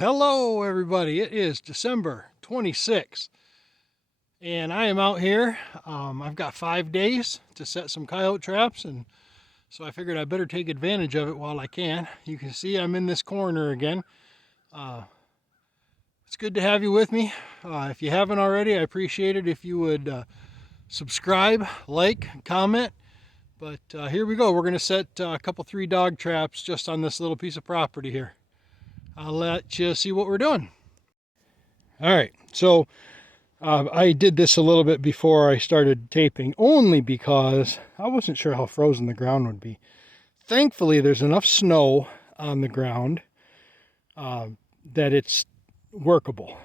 Hello everybody, it is December 26th and I am out here. I've got 5 days to set some coyote traps, and so I figured I better take advantage of it while I can. You can see I'm in this corner again. Uh, it's good to have you with me. If you haven't already, I appreciate it if you would subscribe, like, comment. But here we go. We're going to set a couple 3-dog traps just on this little piece of property here. I'll let you see what we're doing. All right, so I did this a little bit before I started taping, only because I wasn't sure how frozen the ground would be. Thankfully, there's enough snow on the ground that it's workable.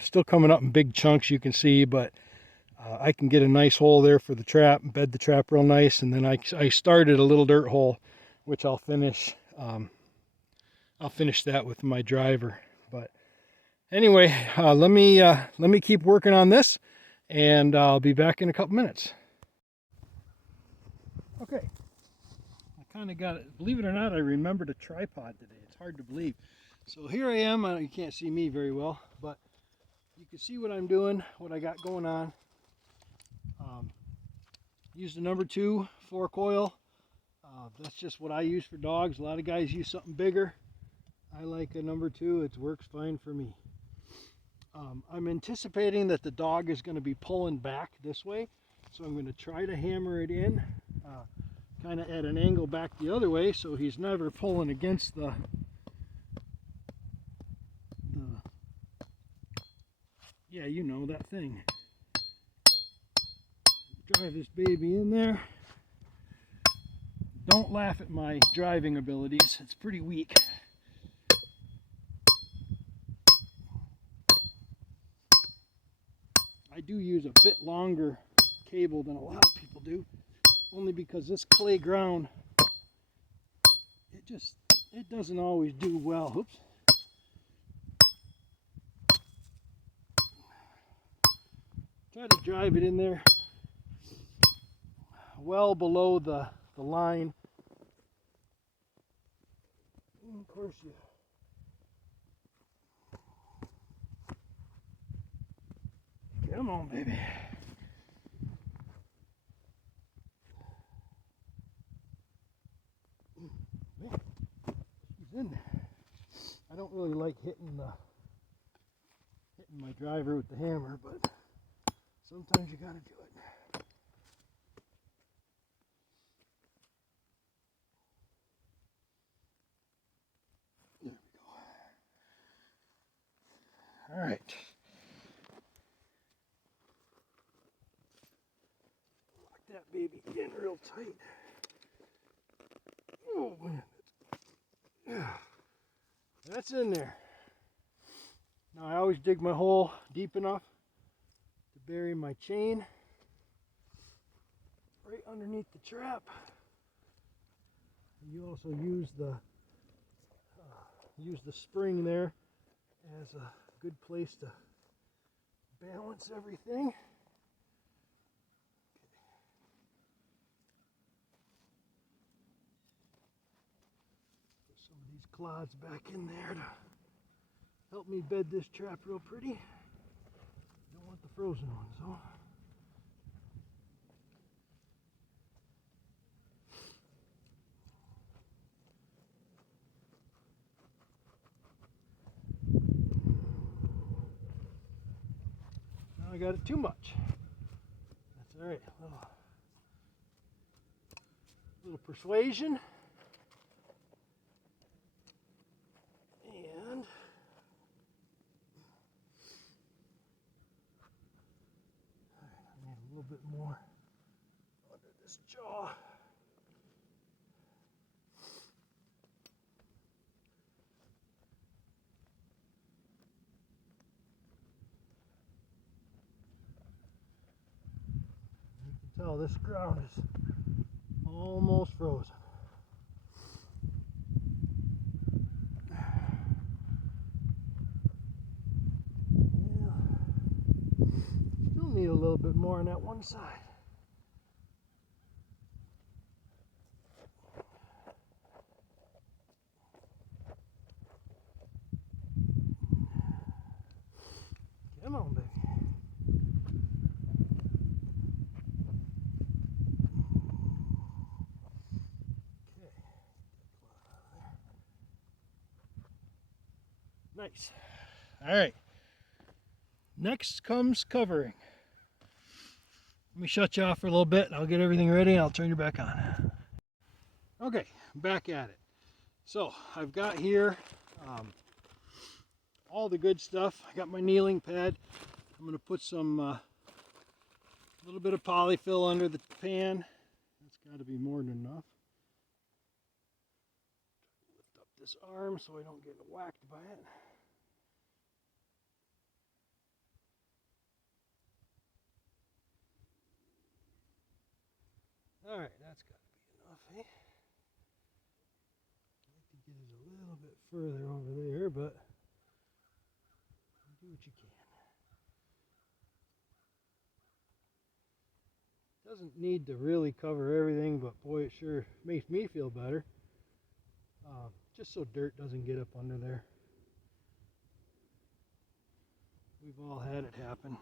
Still coming up in big chunks, you can see, but I can get a nice hole there for the trap, bed the trap real nice, and then I started a little dirt hole, which I'll finish. I'll finish that with my driver. But anyway, let me keep working on this, and I'll be back in a couple minutes. Okay, I kind of got it. Believe it or not, I remembered a tripod today. It's hard to believe. So here I am. You can't see me very well, but you can see what I'm doing, what I got going on. Used a number 2 4 coil. That's just what I use for dogs. A lot of guys use something bigger. I like a number 2. It works fine for me. I'm anticipating that the dog is going to be pulling back this way, so I'm going to try to hammer it in kind of at an angle back the other way, so he's never pulling against the yeah, you know, that thing. Drive this baby in there. Don't laugh at my driving abilities. It's pretty weak. I do use a bit longer cable than a lot of people do, only because this clay ground, it doesn't always do well. Oops. Try to drive it in there well below the line. And of course, come on, baby. Man, she's in there. I don't really like hitting my driver with the hammer, but sometimes you gotta do it. There we go. All right. Lock that baby in real tight. Oh man. That's in there. Now I always dig my hole deep enough to bury my chain right underneath the trap. You also use the spring there as a good place to balance everything. Put some of these clods back in there to help me bed this trap real pretty. Don't want the frozen ones though. Now I got it too much. That's all right. Little persuasion. And I need a little bit more under this jaw. You can tell this ground is almost frozen. Still need a little bit more on that one side. Come on, baby. Okay. Nice. All right. Next comes covering. Let me shut you off for a little bit and I'll get everything ready and I'll turn you back on. Okay, back at it. So I've got here all the good stuff. I got my kneeling pad. I'm going to put some little bit of polyfill under the pan. That's got to be more than enough. Lift up this arm so I don't get whacked by it. All right, that's got to be enough, eh? I'd like to get it a little bit further over there, but do what you can. Doesn't need to really cover everything, but boy, it sure makes me feel better. Just so dirt doesn't get up under there. We've all had it happen.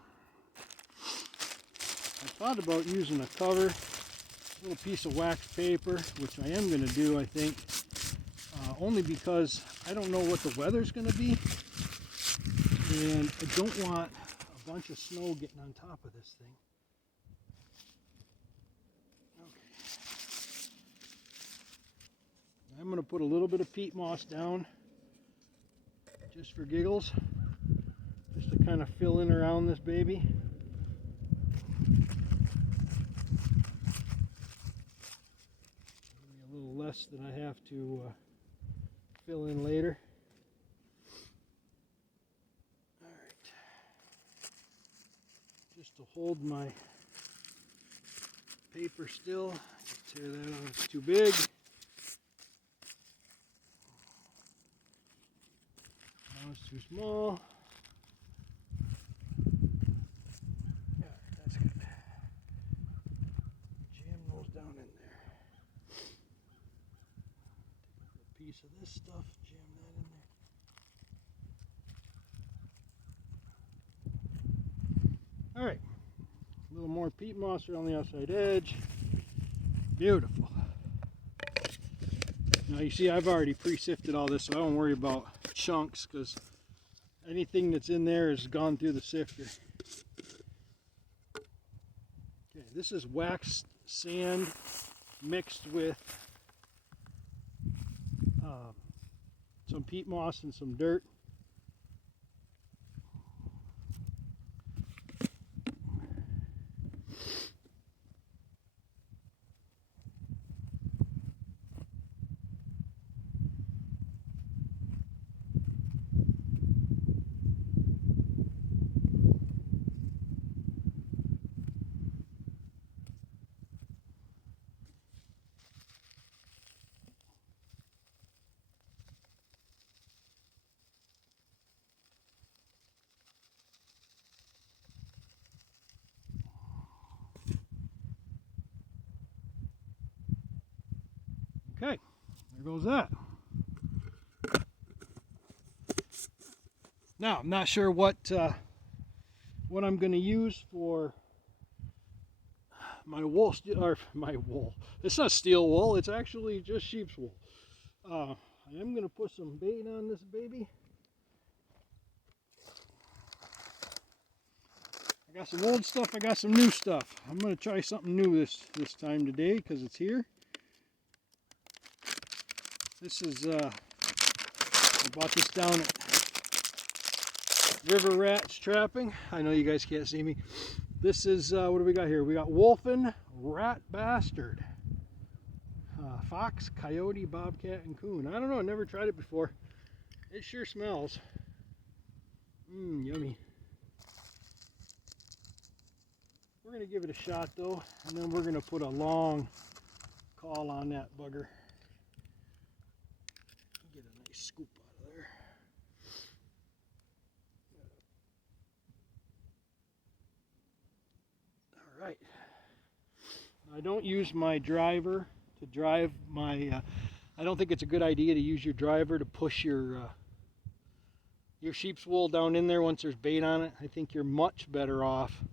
I thought about using a cover, a little piece of wax paper, which I am going to do, I think, only because I don't know what the weather's going to be, and I don't want a bunch of snow getting on top of this thing. Okay. I'm going to put a little bit of peat moss down, just for giggles, just to kind of fill in around this baby. A little less than I have to fill in later. All right, just to hold my paper still. Tear that out if it's too big. Now it's too small. Yeah, that's good. Jam those down in there. Take a piece of this stuff, jam that in there. All right, a little more peat moss around the outside edge. Beautiful. Now you see I've already pre-sifted all this, so I don't worry about chunks because anything that's in there has gone through the sifter. Okay, this is waxed sand mixed with some peat moss and some dirt. Okay, there goes that. Now, I'm not sure what I'm going to use for my wool, or my wool. It's not steel wool, it's actually just sheep's wool. I am going to put some bait on this baby. I got some old stuff, I got some new stuff. I'm going to try something new this time today because it's here. This is, I bought this down at River Rats Trapping. I know you guys can't see me. This is, what do we got here? We got Wolfen, Rat Bastard, Fox, Coyote, Bobcat, and Coon. I don't know, I never tried it before. It sure smells. Yummy. We're going to give it a shot though, and then we're going to put a long call on that bugger. Get a nice scoop out of there. All right. I don't use my driver to drive my, I don't think it's a good idea to use your driver to push your your sheep's wool down in there once there's bait on it, I think you're much better off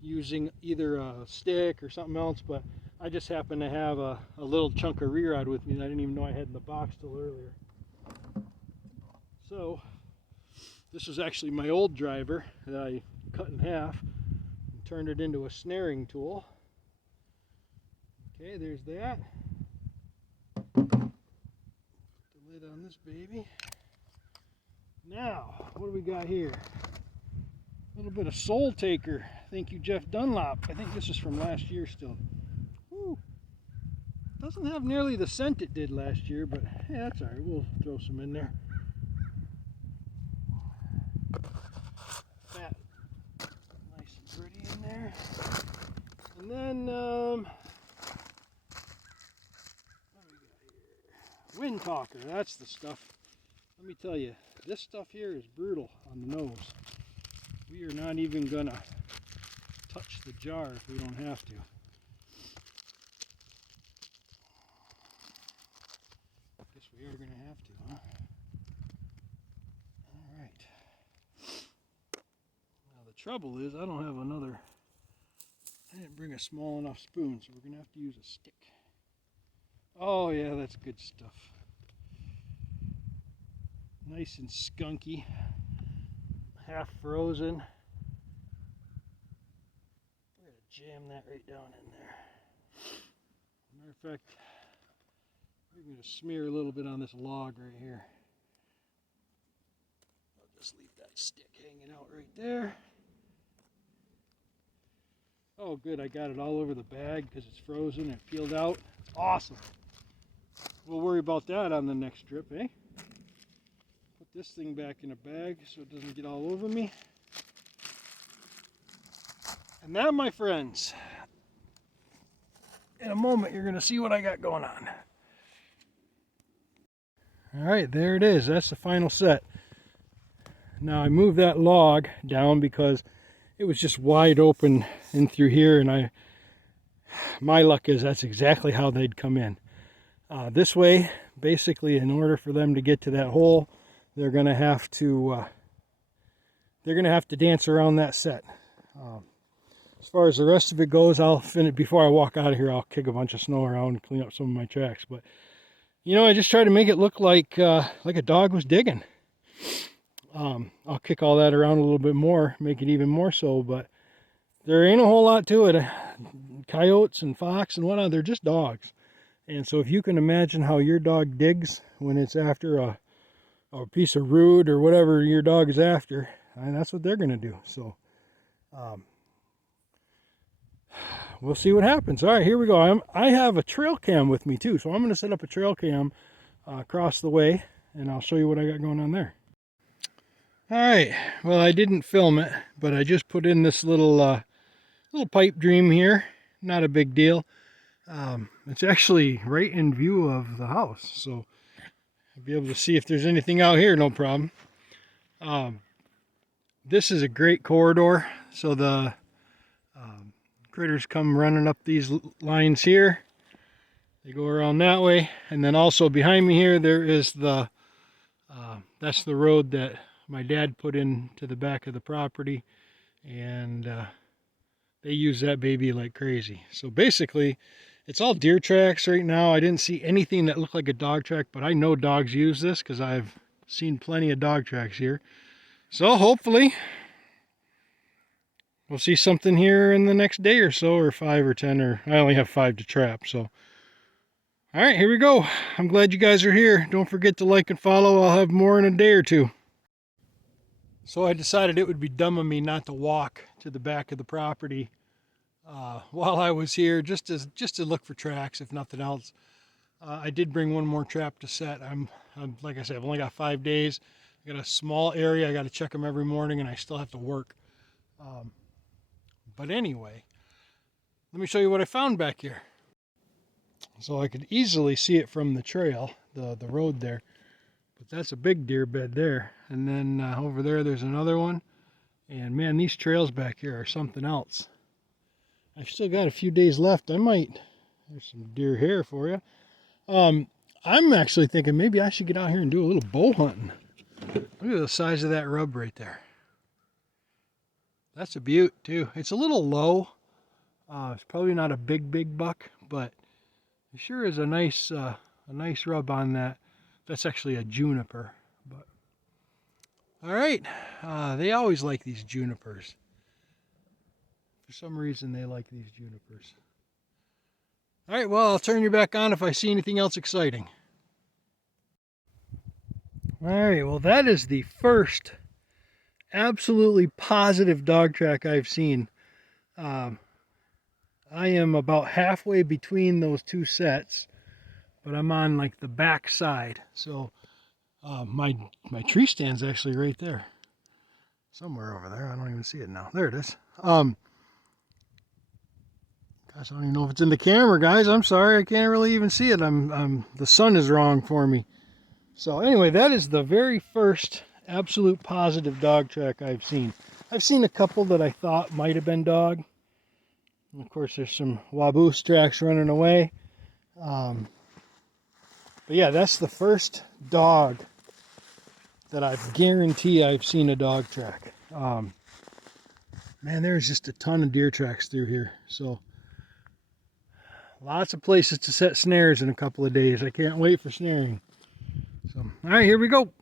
using either a stick or something else. But I just happen to have a little chunk of re-rod with me that I didn't even know I had in the box till earlier. So this was actually my old driver that I cut in half and turned it into a snaring tool. Okay, there's that. Put the lid on this baby. Now, what do we got here? A little bit of Soul Taker. Thank you, Jeff Dunlop. I think this is from last year still. Woo. Doesn't have nearly the scent it did last year, but yeah, that's alright. We'll throw some in there. Fat, nice and pretty in there. And then, what do we got here? Wind Talker. That's the stuff. Let me tell you, this stuff here is brutal on the nose. We are not even gonna touch the jar if we don't have to. Guess we are gonna have to, huh? All right. Now the trouble is I don't have another, I didn't bring a small enough spoon, so we're gonna have to use a stick. Oh yeah, that's good stuff. Nice and skunky, half frozen. We're going to jam that right down in there. Matter of fact, we're going to smear a little bit on this log right here. I'll just leave that stick hanging out right there. Oh good, I got it all over the bag because it's frozen and peeled out. It's awesome. We'll worry about that on the next trip, eh? This thing back in a bag so it doesn't get all over me. And that, my friends, in a moment you're going to see what I got going on. Alright, there it is. That's the final set. Now I moved that log down because it was just wide open in through here, and my luck is that's exactly how they'd come in. This way, basically, in order for them to get to that hole, they're gonna have to dance around that set. As far as the rest of it goes, I'll finish before I walk out of here. I'll kick a bunch of snow around and clean up some of my tracks. But you know, I just try to make it look like a dog was digging. I'll kick all that around a little bit more, make it even more so. But there ain't a whole lot to it. Coyotes and fox and whatnot, they're just dogs. And so if you can imagine how your dog digs when it's after a piece of root or whatever your dog is after, and that's what they're going to do. So we'll see what happens. All right, here we go. I have a trail cam with me too, so I'm going to set up a trail cam across the way, and I'll show you what I got going on there. All right, well, I didn't film it, but I just put in this little pipe dream here. Not a big deal. It's actually right in view of the house, so I'll be able to see if there's anything out here, no problem. This is a great corridor, so the critters come running up these lines here. They go around that way, and then also behind me here there is that's the road that my dad put into the back of the property, and they use that baby like crazy. So basically it's all deer tracks right now. I didn't see anything that looked like a dog track, but I know dogs use this because I've seen plenty of dog tracks here. So hopefully we'll see something here in the next day or so, or 5 or 10, or I only have 5 to trap. So all right, here we go. I'm glad you guys are here. Don't forget to like and follow. I'll have more in a day or two. So I decided it would be dumb of me not to walk to the back of the property while I was here, just to look for tracks, if nothing else. I did bring one more trap to set. I'm like I said, I've only got 5 days. I got a small area. I got to check them every morning, and I still have to work. But anyway, let me show you what I found back here. So I could easily see it from the trail, the road there. But that's a big deer bed there. And then over there, there's another one. And man, these trails back here are something else. I've still got a few days left. There's some deer hair for you. I'm actually thinking maybe I should get out here and do a little bow hunting. Look at the size of that rub right there. That's a beaut too. It's a little low. It's probably not a big buck, but it sure is a nice rub on that. That's actually a juniper. But all right, they always like these junipers. For some reason, they like these junipers. All right, well, I'll turn you back on if I see anything else exciting. All right, well, that is the first absolutely positive dog track I've seen. I am about halfway between those two sets, but I'm on like the back side. So my tree stand's actually right there. Somewhere over there. I don't even see it now. There it is. Gosh, I don't even know if it's in the camera, guys. I'm sorry. I can't really even see it. The sun is wrong for me. So anyway, that is the very first absolute positive dog track I've seen. I've seen a couple that I thought might have been dog. And of course, there's some waboose tracks running away. But yeah, that's the first dog that I guarantee I've seen a dog track. Man, there's just a ton of deer tracks through here. So lots of places to set snares in a couple of days. I can't wait for snaring. So, all right, here we go.